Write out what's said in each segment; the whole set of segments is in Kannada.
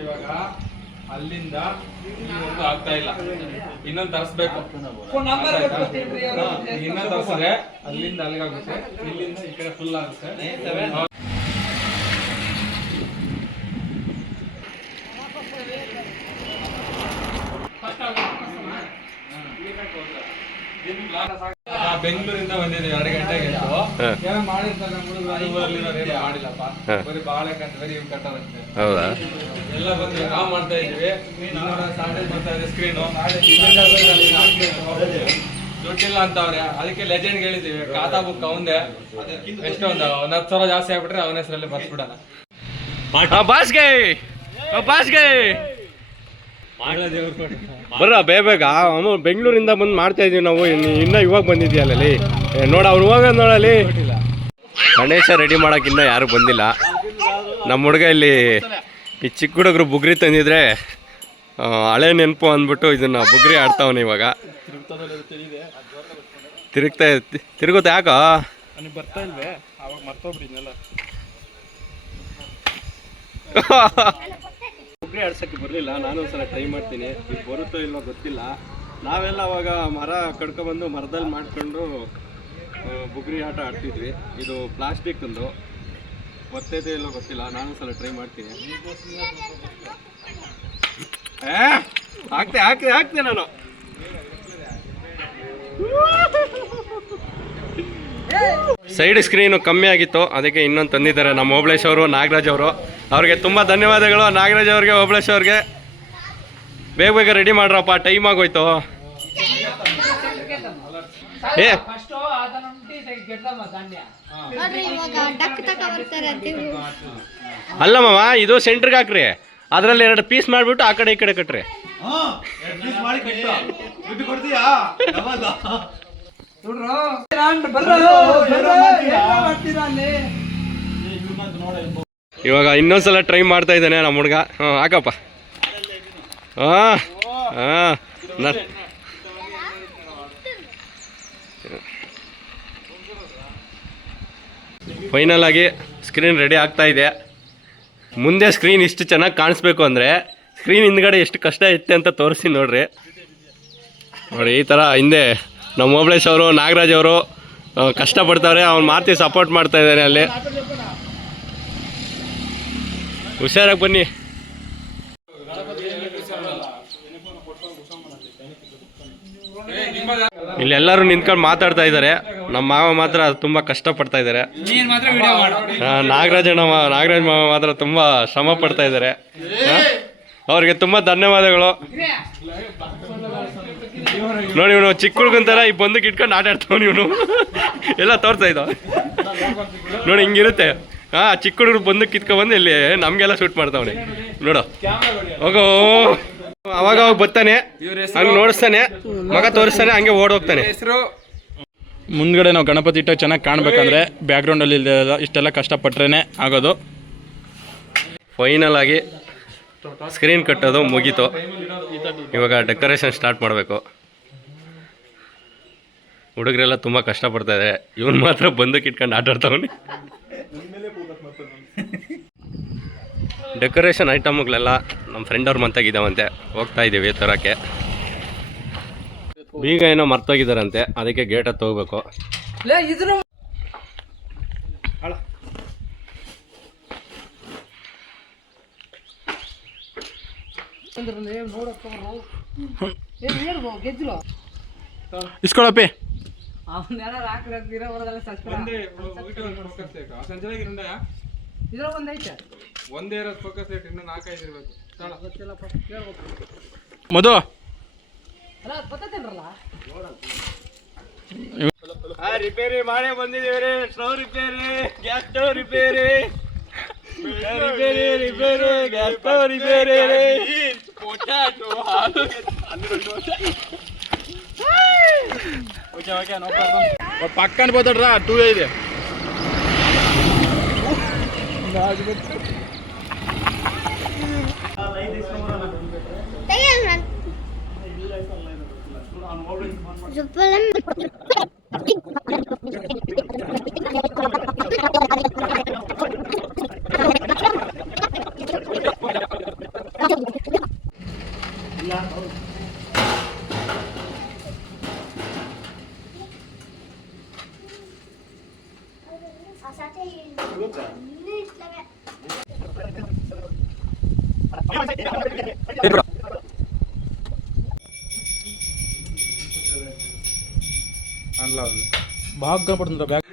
ಇವಾಗ ಅಲ್ಲಿಂದ ಆಗ್ತಾ ಇಲ್ಲ, ಇನ್ನೊಂದು ತರಿಸ್ಬೇಕು. ಇನ್ನೊಂದು ತರಿಸಿದ್ರೆ ಅಲ್ಲಿಂದ ಅಲ್ಲಿಗಾಗುತ್ತೆ, ಇಲ್ಲಿಂದ ಈ ಕಡೆ ಫುಲ್ ಆಗುತ್ತೆ. ಬೆಂಗಳೂರಿಂದ ಬಂದಿದ್ದೀವಿ 2 ಗಂಟೆಗೆ. ಮಾಡಿಲ್ಲಪ್ಪ, ಬರೀ ಬಾಳೆಕಂತ ಬರೀ ಕಟ್ಟೋದಷ್ಟೇ. ಹೌದಾ? ಎಲ್ಲ ಬಂದು ನಾವು ಮಾಡ್ತಾ ಇದ್ವಿ. ಸಾಟೇಜ್ ಬರ್ತಾ ಇದೆ ಸ್ಕ್ರೀನು, ದುಡ್ಡಿಲ್ಲ ಅಂತವ್ರೆ. ಅದಕ್ಕೆ ಲೆಜೆಂಡ್ ಹೇಳಿದೀವಿ, ಖಾತಾ ಬುಕ್ ಅವಂದೆ. ಎಷ್ಟೊಂದು 10,000 ಜಾಸ್ತಿ ಆಗ್ಬಿಟ್ರೆ ಅವನ ಹೆಸರಲ್ಲಿ ಬರ್ಸ್ಬಿಡೋಣ. ಬರ್ರ ಬೇಗ ಅವನು ಬೆಂಗಳೂರಿಂದ ಬಂದು ಮಾಡ್ತಾ ಇದೀವಿ ನಾವು. ಇನ್ನ ಇವಾಗ ಬಂದಿದ್ಯಲ್ಲಲ್ಲಿ ನೋಡ, ಅವ್ನು ಇವಾಗ ನೋಡಲಿ. ಗಣೇಶ ರೆಡಿ ಮಾಡಕ್ಕೆ ಇನ್ನೂ ಯಾರು ಬಂದಿಲ್ಲ. ನಮ್ಮ ಹುಡುಗ ಇಲ್ಲಿ ಈ ಚಿಕ್ಕ ಹುಡುಗರು ಬುಗ್ರಿ ತಂದಿದ್ರೆ ಹಳೆ ನೆನಪು ಅಂದ್ಬಿಟ್ಟು ಇದನ್ನ ಬುಗ್ರಿ ಆಡ್ತಾವನೆ. ಇವಾಗ ತಿರುಗುತ್ತೆ ಯಾಕ ಬರ್ತಾ ಇಲ್ವೇ? ಅವಾಗ ಮರ್ತೋಗ್ಬಿಟ್ಟಿದ್ನಲ್ಲ. ಬುಗ್ರಿ ಆಡ್ಸೋಕ್ಕೆ ಬರಲಿಲ್ಲ. ನಾನು ಒಂದ್ಸಲ ಟ್ರೈ ಮಾಡ್ತೀನಿ, ಇದು ಬರುತ್ತೋ ಇಲ್ಲೋ ಗೊತ್ತಿಲ್ಲ. ನಾವೆಲ್ಲ ಅವಾಗ ಮರ ಕಡ್ಕೊಬಂದು ಮರದಲ್ಲಿ ಮಾಡ್ಕೊಂಡು ಬುಗ್ರಿ ಆಟ ಆಡ್ತಿದ್ವಿ. ಇದು ಪ್ಲಾಸ್ಟಿಕ್ ಒಂದು ಬರ್ತೈತೆ ಇಲ್ಲೋ ಗೊತ್ತಿಲ್ಲ, ನಾನು ಒಂದ್ಸಲ ಟ್ರೈ ಮಾಡ್ತೀನಿ. ಹಾಕ್ತೆ ನಾನು. ಸೈಡ್ ಸ್ಕ್ರೀನು ಕಮ್ಮಿ ಆಗಿತ್ತು, ಅದಕ್ಕೆ ಇನ್ನೊಂದು ತಂದಿದ್ದಾರೆ ನಮ್ಮ ಓಬಳೇಶ್ ಅವರು, ನಾಗರಾಜ್ ಅವರು. ಅವ್ರಿಗೆ ತುಂಬ ಧನ್ಯವಾದಗಳು. ನಾಗರಾಜ್ ಅವ್ರಿಗೆ, ಓಬಳೇಶ್ ಅವ್ರಿಗೆ. ಬೇಗ ರೆಡಿ ಮಾಡ್ರಪ್ಪ, ಟೈಮ್ ಆಗೋಯ್ತು. ಅಲ್ಲ ಮಾಮ, ಇದು ಸೆಂಟ್ರಿಗೆ ಹಾಕ್ರಿ, ಅದರಲ್ಲಿ 2 ಪೀಸ್ ಮಾಡಿಬಿಟ್ಟು ಆ ಕಡೆ ಈ ಕಡೆ ಕಟ್ರಿ. ಇವಾಗ ಇನ್ನೊಂದ್ಸಲ ಟ್ರೈ ಮಾಡ್ತಾ ಇದ್ದಾನೆ ನಮ್ಮ ಹುಡುಗ. ಹಾಕಪ್ಪ. ಫೈನಲ್ ಆಗಿ ಸ್ಕ್ರೀನ್ ರೆಡಿ ಆಗ್ತಾ ಇದೆ. ಮುಂದೆ ಸ್ಕ್ರೀನ್ ಇಷ್ಟು ಚೆನ್ನಾಗಿ ಕಾಣಿಸ್ಬೇಕು ಅಂದರೆ ಸ್ಕ್ರೀನ್ ಹಿಂದ್ಗಡೆ ಎಷ್ಟು ಕಷ್ಟ ಇತ್ತೆ ಅಂತ ತೋರಿಸಿ ನೋಡ್ರಿ. ಈ ಥರ ಹಿಂದೆ ನಮ್ಮ ಓಬಳೇಶ್ ಅವರು, ನಾಗರಾಜ್ ಅವರು ಕಷ್ಟಪಡ್ತಾರೆ. ಅವ್ನು ಮಾರ್ತಿ ಸಪೋರ್ಟ್ ಮಾಡ್ತಾ ಇದ್ದಾನೆ ಅಲ್ಲಿ. ಹುಷಾರಾಗಿ ಬನ್ನಿ. ಇಲ್ಲೆಲ್ಲರೂ ನಿಂತ್ಕೊಂಡು ಮಾತಾಡ್ತಾ ಇದ್ದಾರೆ. ನಮ್ಮ ಮಾವ ಮಾತ್ರ ತುಂಬ ಕಷ್ಟಪಡ್ತಾ ಇದ್ದಾರೆ. ನಾಗರಾಜ್ ಮಾವ ಮಾತ್ರ ತುಂಬ ಶ್ರಮ ಪಡ್ತಾ ಇದ್ದಾರೆ. ಅವ್ರಿಗೆ ತುಂಬ ಧನ್ಯವಾದಗಳು. ನೋಡಿ, ಇವನು ಚಿಕ್ಕ ಹುಡುಗಂತರ ಈ ಬಂದಕ್ಕೆ ಇಟ್ಕೊಂಡು ಆಟ ಆಡ್ತಾವ. ಇವನು ಎಲ್ಲ ತೋರ್ತಾ ಇದ್ದಾವ ನೋಡಿ, ಹಿಂಗಿರುತ್ತೆ. ಚಿಕ್ಕ ಹುಡುಗರು ಬಂದಕ್ಕೆ ಕಿತ್ಕೊಂಡ್ಬಂದು ಇಲ್ಲಿ ನಮಗೆಲ್ಲ ಶೂಟ್ ಮಾಡ್ತಾವನೆ ನೋಡು. ಹೋಗೋ, ಅವಾಗ ಬರ್ತಾನೆ, ಹಂಗೆ ನೋಡಿಸ್ತಾನೆ, ಮಗ ತೋರಿಸ್ತಾನೆ, ಹಂಗೆ ಓಡೋಗ್ತಾನೆ. ಮುಂದ್ಗಡೆ ನಾವು ಗಣಪತಿ ಇಟ್ಟಾಗ ಚೆನ್ನಾಗಿ ಕಾಣ್ಬೇಕಂದ್ರೆ ಬ್ಯಾಕ್ಗ್ರೌಂಡಲ್ಲಿ ಇಷ್ಟೆಲ್ಲ ಕಷ್ಟಪಟ್ರೇನೆ ಆಗೋದು. ಫೈನಲ್ ಆಗಿ ಸ್ಕ್ರೀನ್ ಕಟ್ಟೋದು ಮುಗೀತು. ಇವಾಗ ಡೆಕೋರೇಷನ್ ಸ್ಟಾರ್ಟ್ ಮಾಡಬೇಕು. ಹುಡುಗರೆಲ್ಲ ತುಂಬ ಕಷ್ಟಪಡ್ತಾ ಇದ್ದಾರೆ. ಇವನು ಮಾತ್ರ ಬಂದಕ್ಕೆ ಇಟ್ಕೊಂಡು ಆಟ ಆಡ್ತಾವನಿ. ಡೆಕೋರೇಷನ್ ಐಟಮ್ಗಳೆಲ್ಲ ನಮ್ಮ ಫ್ರೆಂಡ್ ಅವ್ರ ಮಂತಾಗಿದ್ದಾವಂತೆ, ಹೋಗ್ತಾ ಇದ್ದೀವಿ ತರೋಕ್ಕೆ. ಬೀಗ ಏನೋ ಮರ್ತೋಗಿದ್ದಾರಂತೆ, ಅದಕ್ಕೆ ಗೇಟ್ ಹತ್ತು ಹೋಗ್ಬೇಕು. ಇಸ್ಕೊಳಪ್ಪಿ. ಮಧು ರಿಪೇರಿ ಮಾಡೇ ಬಂದಿದ್ದೀವಿ. Stove repair, gas stove repair, gas stove repair. పక్కన పోతాడు రా 2 ఇది Zuppeln. బాగా కనపడుతుంది బ్యాగ్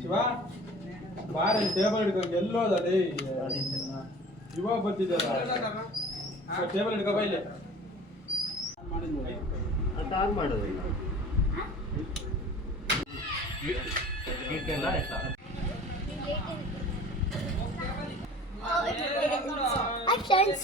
ಶಿವ ಬಾರ ಟೇಬಲ್ ಹಿಡ್ಕೊಂಡು ಎಲ್ಲೋದಲ್ಲಿ ಇವಾಗ ಬರ್ತಿದ್ದಲ್ಲ ಟೇಬಲ್ ಹಿಡ್ಕೊ ಬೈಲೆ Hi friends.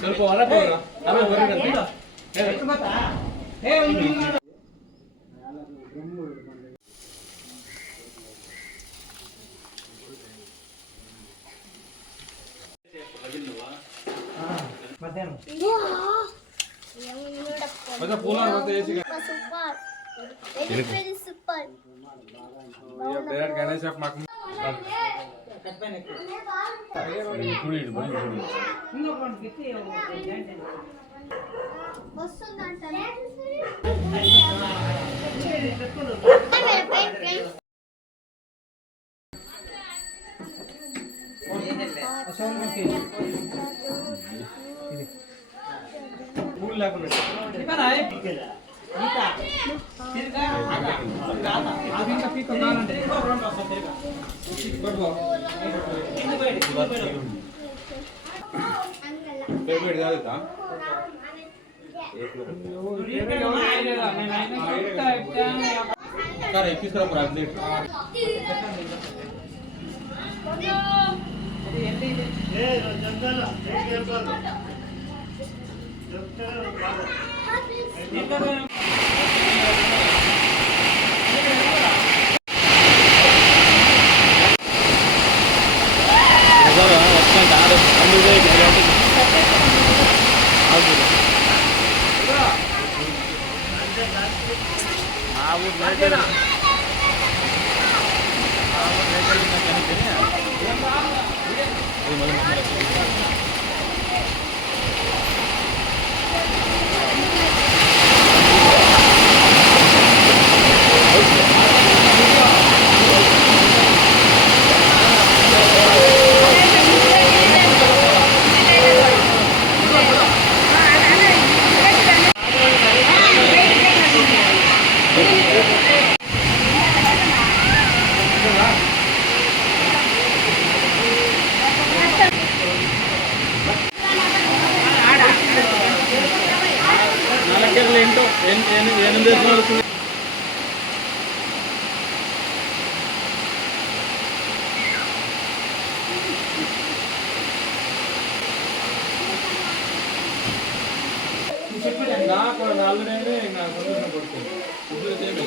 ಸ್ವಲ್ಪ ಹೊರಗೆ ಹೋಗ್ರ ಆಮೇಲೆ ಹೊರಗಂತೆ ಮತ್ತೆ ಪೂಲ ಮತ್ತೆ ಏಸಿಗೆ Super. Very super. Direct Ganesha ಮಾಕ್ వస్తుందంటారా పూలు లేకుండా తీసుకురా అప్డేట్ నాకు 4 నెలలు ఇంకా సంతోషం పడుతుంది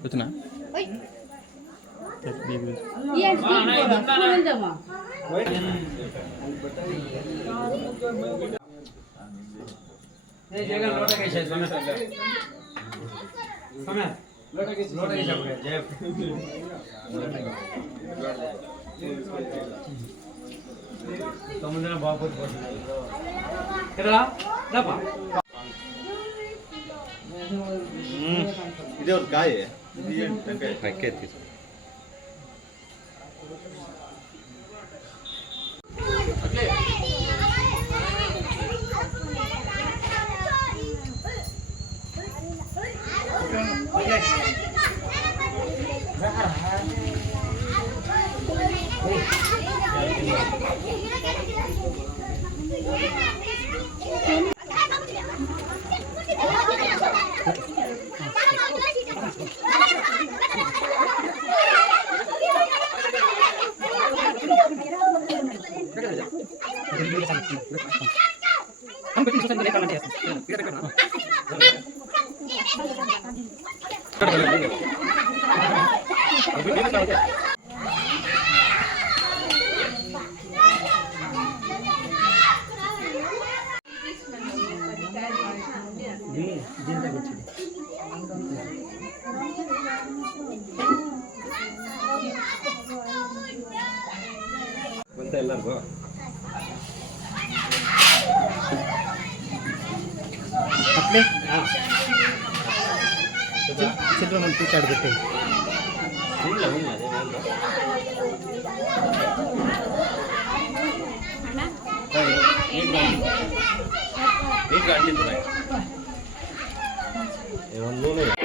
Betul nak? Oi. Yes, Pulundama. जगह लोटा कैसे समय लोटा कैसे जय समुद्र बहुत केरला ಇದೇವ್ರ ಕಾಯಿ ಇದು ಏನು ಟೆಂಕಾಯಿ ಅಕ್ಕೆ ಎತ್ತಿ ಎಲ್ಲರಿಗೂ ಚಿತ್ರಮಂತ ಕೂಚಾಡ್ಬಿಟ್ಟು ಒಂದು